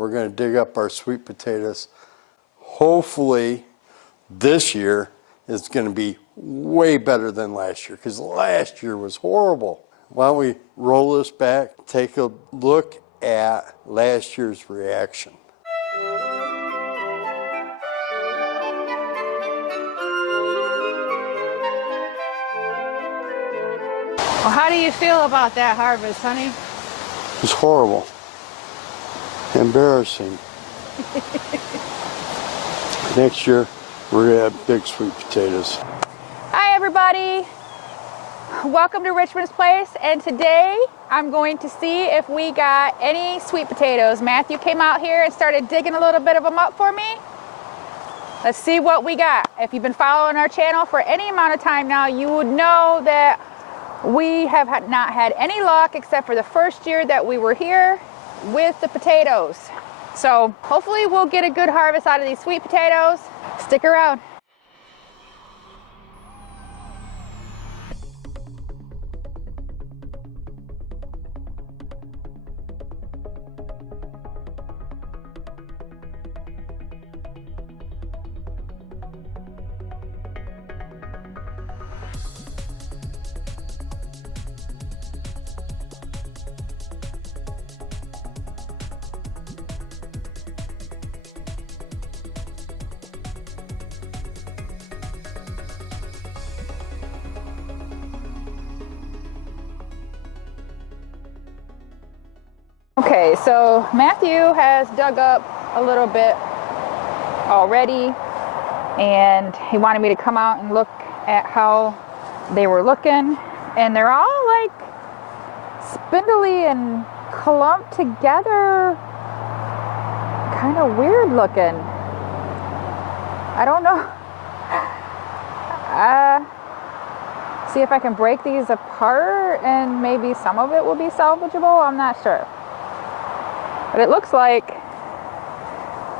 we're going to dig up our sweet potatoes. Hopefully this year is going to be way better than last year, because last year was horrible. Why don't we roll this back, take a look at last year's reaction. Well, how do you feel about that harvest, honey? It's horrible. Embarrassing. Next year, we're going to have big sweet potatoes. Hi, everybody. Welcome to Richmond's Place, and today I'm going to see if we got any sweet potatoes. Matthew came out here and started digging a little bit of them up for me. Let's see what we got. If you've been following our channel for any amount of time now, you would know that we have not had any luck except for the first year that we were here with the potatoes. So hopefully we'll get a good harvest out of these sweet potatoes. Stick around. Okay, so Matthew has dug up a little bit already, and he wanted me to come out and look at how they were looking, and they're all like spindly and clumped together, kind of weird looking. I don't know. See if I can break these apart and maybe some of it will be salvageable. I'm not sure. But it looks like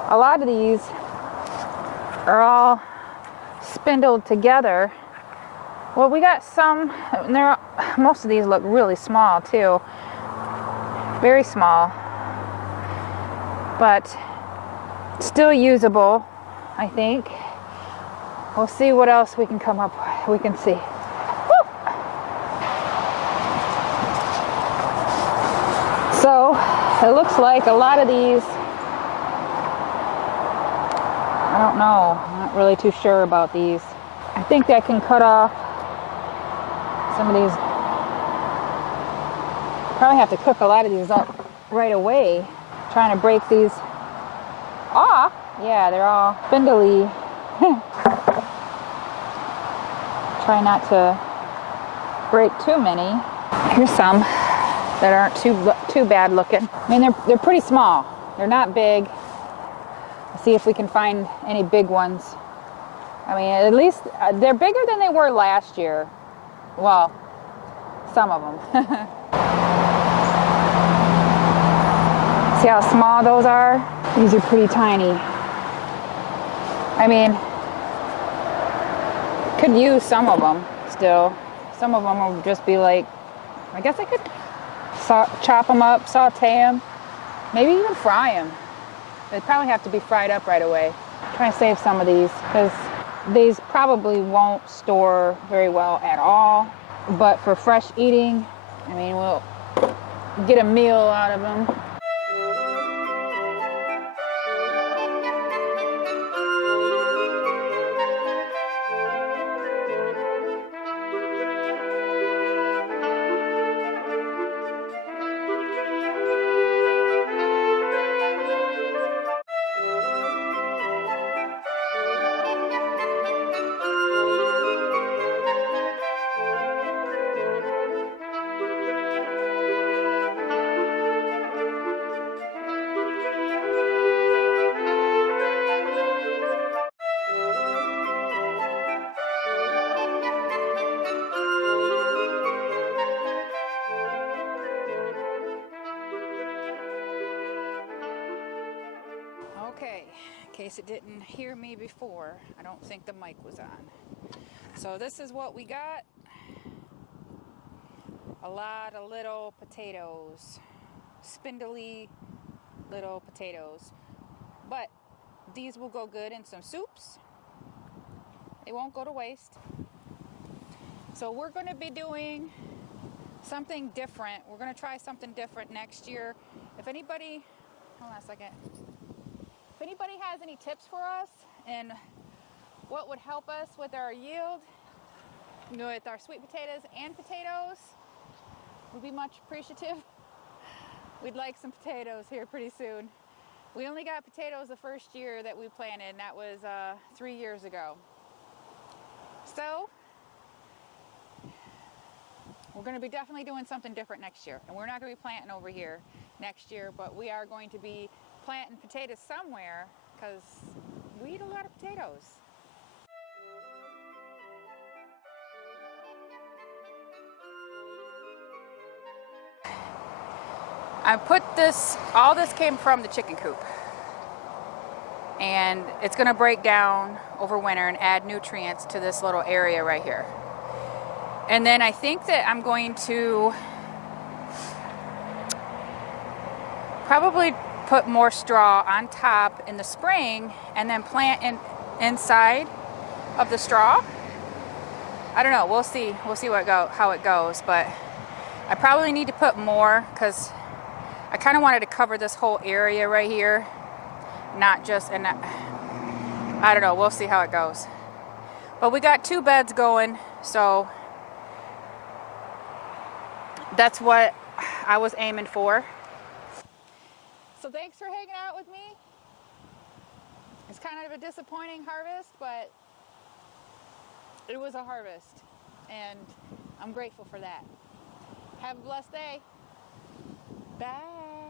a lot of these are all spindled together. Well, we got some, most of these look really small too. Very small. But still usable, I think. We'll see what else we can come up with. We can see. Woo! So, it looks like a lot of these, I don't know, I'm not really too sure about these. I think I can cut off some of these. Probably have to cook a lot of these up right away. Trying to break these off. Yeah, they're all spindly. Try not to break too many. Here's some that aren't too bad looking. I mean, they're pretty small. They're not big. Let's see if we can find any big ones. I mean, at least they're bigger than they were last year. Well, some of them. See how small those are? These are pretty tiny. I mean, could use some of them still. Some of them will just be like, I guess I could chop them up, saute them, maybe even fry them. They probably have to be fried up right away. I'm trying to save some of these because these probably won't store very well at all. But for fresh eating, I mean, we'll get a meal out of them. Okay, in case it didn't hear me before, I don't think the mic was on. So this is what we got. A lot of little potatoes. Spindly, little potatoes. But these will go good in some soups. They won't go to waste. So we're going to be doing something different. We're going to try something different next year. If anybody, hold on a second. If anybody has any tips for us and what would help us with our yield, with our sweet potatoes and potatoes, we'd be much appreciative. We'd like some potatoes here pretty soon. We only got potatoes the first year that we planted, and that was 3 years ago. So we're going to be definitely doing something different next year. And we're not going to be planting over here next year, but we are going to be planting potatoes somewhere because we eat a lot of potatoes. I put this, all this came from the chicken coop. And it's going to break down over winter and add nutrients to this little area right here. And then I think that I'm going to probably put more straw on top in the spring and then plant inside of the straw. I don't know, we'll see how it goes, but I probably need to put more because I kind of wanted to cover this whole area right here, not just, and I don't know, we'll see how it goes. But we got 2 beds going, so that's what I was aiming for. So thanks for hanging out with me. It's kind of a disappointing harvest, but it was a harvest, and I'm grateful for that. Have a blessed day. Bye.